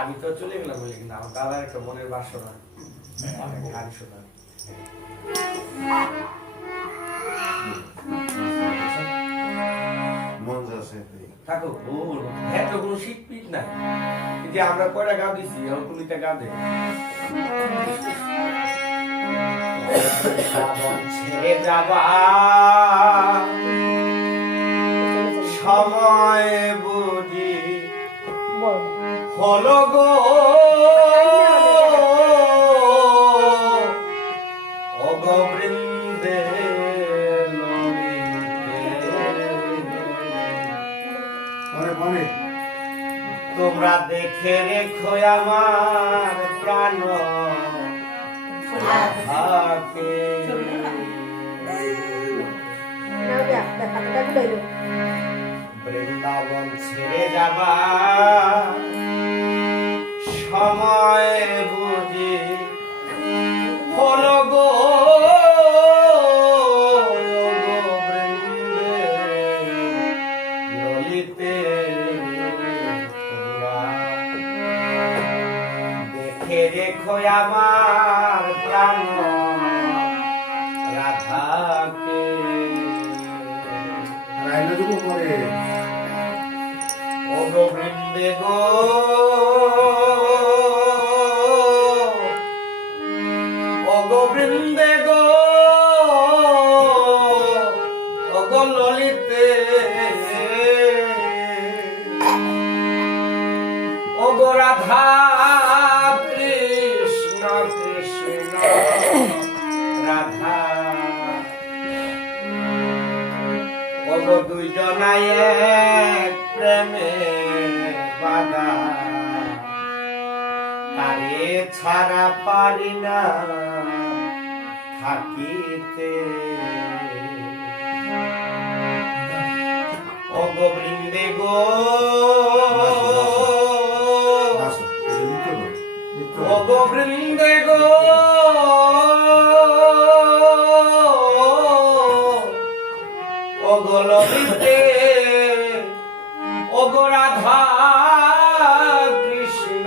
আমি তো চলে গেলাম বলে, কিন্তু আমার দাদার একটা মনের বাসনা অনেক গান শোনা থাকো এত কোনো শিখপিট না, যে আমরা কয়টা গান দিছি কোনটা গান দেয় ছেড়ে যাবা সময় বুঝি হলো গো অগবৃন্দে তোমরা দেখে রেখো আমার প্রাণ বৃন্দাবন ছেড়ে যাবা সময় বুঝি হলো গো বৃন্দে ললিতে দেখে রেখো আমার প্রাণ রাধাকে ও গো বৃন্দে গো ও গো বৃন্দে গো ও গো ললিতে ও গো রাধা কৃষ্ণ কৃষ্ণ রাধা ও গো দুইজনায় এক প্রেমে বাধা তারে ছাড়া পারি না থাকিতে ও গো বৃন্দে গো ও গো বৃন্দে গো ও গো ললিতে ও গো রাধা কৃষ্ণ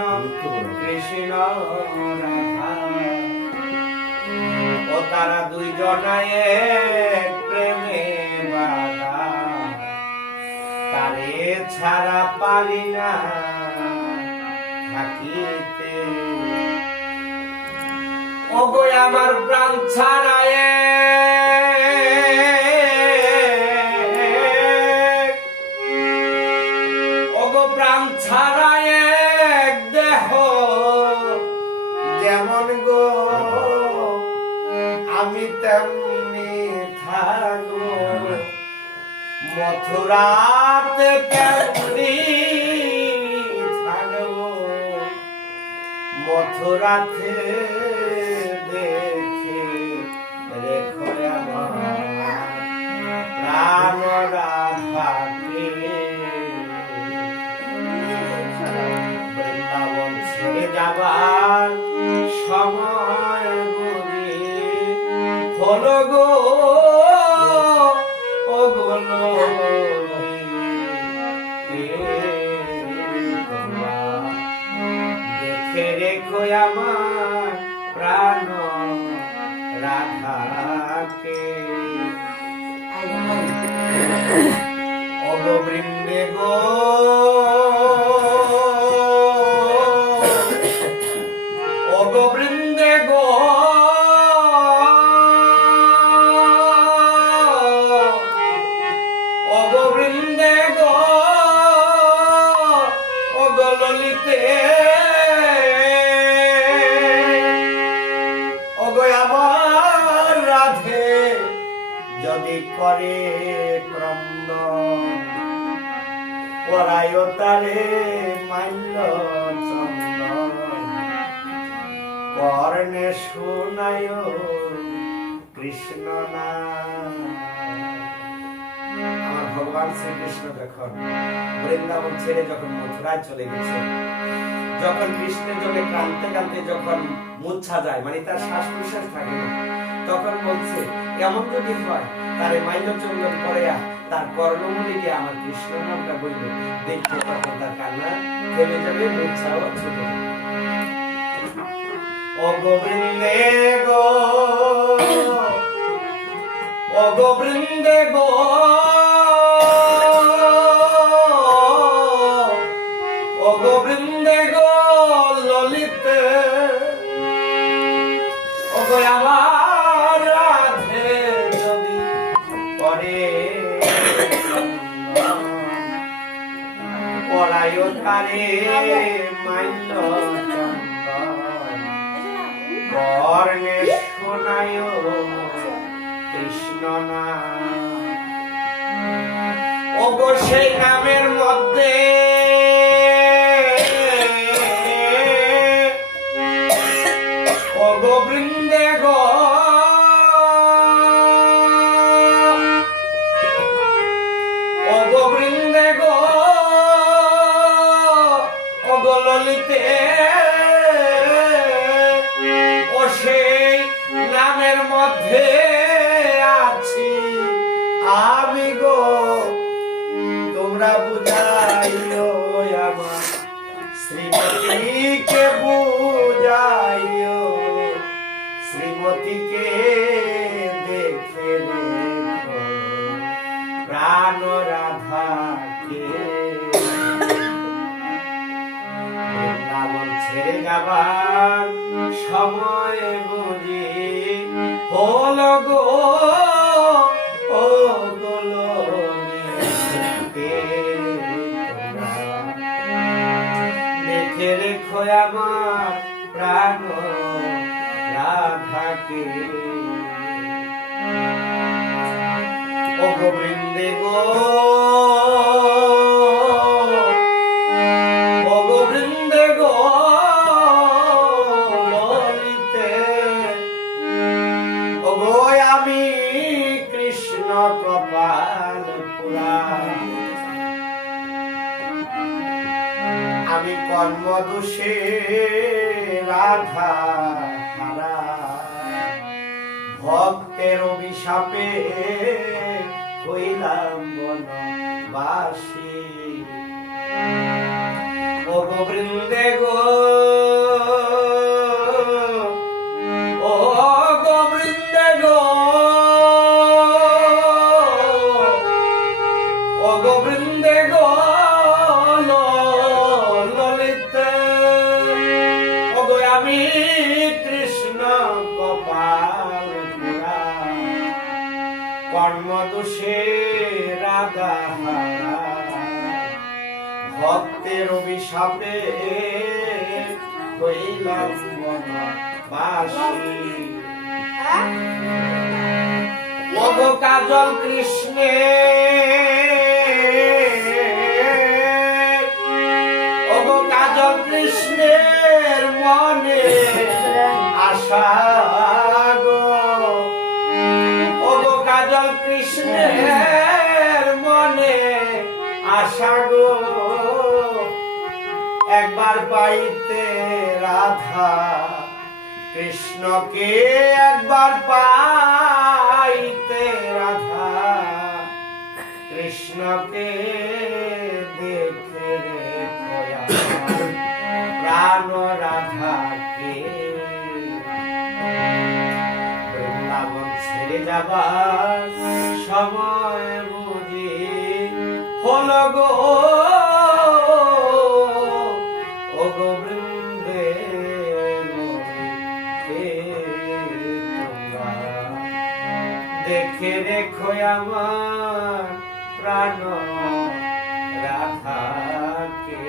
কৃষ্ণ রাধা ও তারা দুইজনায় এক প্রেমে বাধা তারে ছাড়া পারি না থাকিতে ও গো আমার প্রাণ ছাড়ায় ও গো প্রাণ ছাড়ায় এক দেহ যেমন গো আমি তেমনি থাকবো মথুরাতে কেমনি থাকবো মথুরাতে দেখে রেখো আমার প্রাণ রাধাকে বৃন্দাবন ছেড়ে যাবার সময় বুঝি হলো গো ও গো দেখে রেখো আমার প্রাণ রাধাকে ও গো বৃন্দে গো ও গো বৃন্দে গো ও গো বৃন্দে গো ও গো ললিতে ও গো আমার রাধে যদি করে ক্রন্দ পরায় তারে মাল্য চন্দন কর্ণে শোনায় কৃষ্ণ নাম আমার ভগবান শ্রীকৃষ্ণ যখন বৃন্দাবন ছেড়ে যখন মথুরায় চলে গেছে, যখন কৃষ্ণের জন্য কাঁদতে কাঁদতে যখন মূর্ছা যায়, মানে তার শ্বাস প্রশ্বাস থাকে না, তখন বলছে এমন যদি হয় তারে মাল্য চন্দন পরে তার কর্ণমূলিকে আমার কৃষ্ণ নামটা বলল, দেখতে তখন তার কান্না থেমে যাবে, মূর্ছাও ছুটে যাবে। ও গোবৃন্দে গো, ও গোবৃন্দে গো, ও গোবৃন্দে গো ললিতে, ও গো আমার রাধে যদি করে পরায় তারে মাইল বর্ণে শোনায় কৃষ্ণ নাম। ও গো সেই নামের মধ্যে ও গোবৃন্দে গো, ও গোবৃন্দে গো, ও গো ললিতে, ও সেই নামের মধ্যে আছি আমি গো, তোমরা বুঝাইও আমার শ্রীমতীকে, বুঝাইও শ্রীমতীকে, দেখে দেখো প্রাণ রাধাকে। বৃন্দাবন ছেড়ে যাবার সময় বুঝি হলো গো, ও গোলকে দেখে রেখো আমার প্রাণ রাধাকে। ও গোবৃন্দে গো, ও গোবৃন্দে গো ললিতে, ও গো আমি কৃষ্ণ কপাল পুরা, আমি কর্মদোষে রাধা হারা, ভক্তের অভিশাপে হইলাম বনবাসী। ও গোবৃন্দে গো, ও গোবৃন্দে গো, ও গোবৃন্দে গো ললিতে, ও গো আমি কৃষ্ণ কপাল পুরা, কর্মদোষে রাধা হারা, ভক্তের অভিশাপে হইলাম বনবাসী। ও গো কাজল কৃষ্ণে, ও গো কাজল কৃষ্ণের মনে আশা গো, ও গো কাজল কৃষ্ণের মনে আশা গো, একবার পাইতে রাধা কৃষ্ণকে, একবার পাইতে রাধা কৃষ্ণকে, দেখে রেখো আমার প্রাণ রাধাকে। বৃন্দাবন ছেড়ে যাবার সময় বুঝি হলো গো, ও গোবৃন্দে তোমরা দেখে রেখো আমার প্রাণ রাধাকে।